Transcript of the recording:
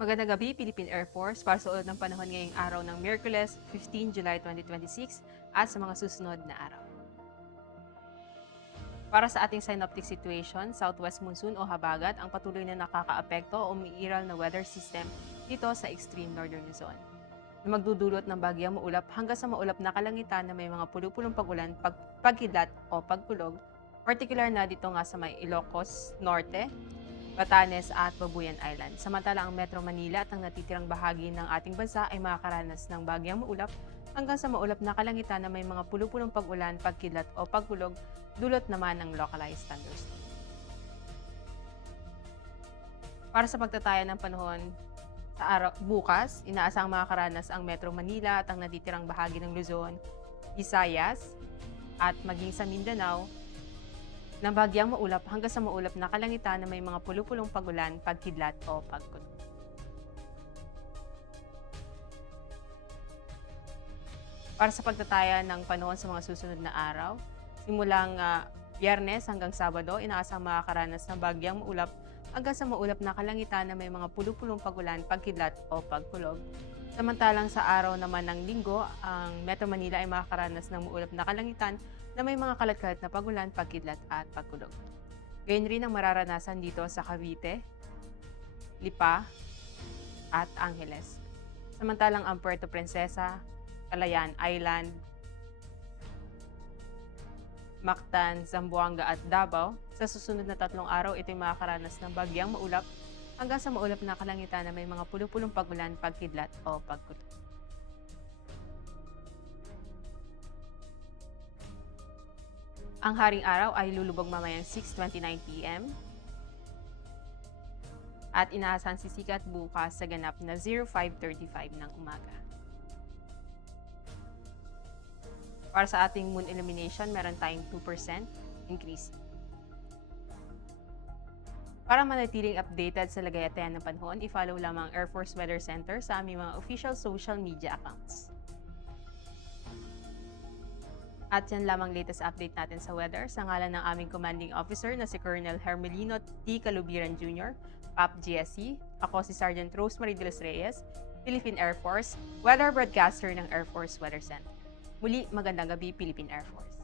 Magandang gabi, Philippine Air Force, para sa ulat ng panahon ngayong araw ng Miyerkules, 15 July 2026 at sa mga susunod na araw. Para sa ating synoptic situation, southwest monsoon o habagat ang patuloy na nakakaapekto o umiiral na weather system dito sa extreme northern Luzon, na magdudulot ng bagyang maulap hanggang sa maulap na kalangitan na may mga pulupulong pag-ulan, pagkidlat o pagkulog, particular na dito nga sa may Ilocos Norte, Batanes at Babuyan Island. Samantala ang Metro Manila at ang natitirang bahagi ng ating bansa ay makakaranas ng bagyang maulap hanggang sa maulap na kalangitan na may mga pulupulong pag-ulan, pagkidlat o pagkulog, dulot naman ng localized thunderstorm. Para sa pagtataya ng panahon sa araw bukas, inaasang makakaranas ang Metro Manila at ang natitirang bahagi ng Luzon, Visayas at maging sa Mindanao ng bagyang maulap hanggang sa maulap na kalangitan na may mga pulupulong pag-ulan, pagkidlat o pagkulog. Para sa pagtataya ng panahon sa mga susunod na araw, simulang Biyernes hanggang Sabado, inaasang makakaranas ng bagyang maulap hanggang sa maulap na kalangitan na may mga pulupulong pag-ulan, pagkidlat o pagkulog. Samantalang sa araw naman ng Linggo, ang Metro Manila ay makakaranas ng maulap na kalangitan na may mga kalat-kalat na pag-ulan, pagkidlat at pagkulog. Gayun rin ang mararanasan dito sa Cavite, Lipa at Angeles. Samantalang ang Puerto Princesa, Calayan Island, Mactan, Zamboanga at Davao, sa susunod na 3 araw ito'y makakaranas ng bagyang maulap hanggang sa maulap na kalangitan na may mga pulupulong pag-ulan, pagkidlat o pagkulog. Ang haring araw ay lulubog mamayang 6:29 p.m. at inaasahan sisikat bukas sa ganap na 05:35 ng umaga. Para sa ating moon illumination, meron tayong 2% increase. Para manatiling updated sa lagayatean ng panahon, i-follow lamang Air Force Weather Center sa aming mga official social media accounts. At yan lamang latest update natin sa weather. Sa ngalan ng aming commanding officer na si Colonel Hermelino T. Calubiran Jr., PAP GSC, ako si Sergeant Rosemary de los Reyes, Philippine Air Force, weather broadcaster ng Air Force Weather Center. Muli, magandang gabi, Philippine Air Force.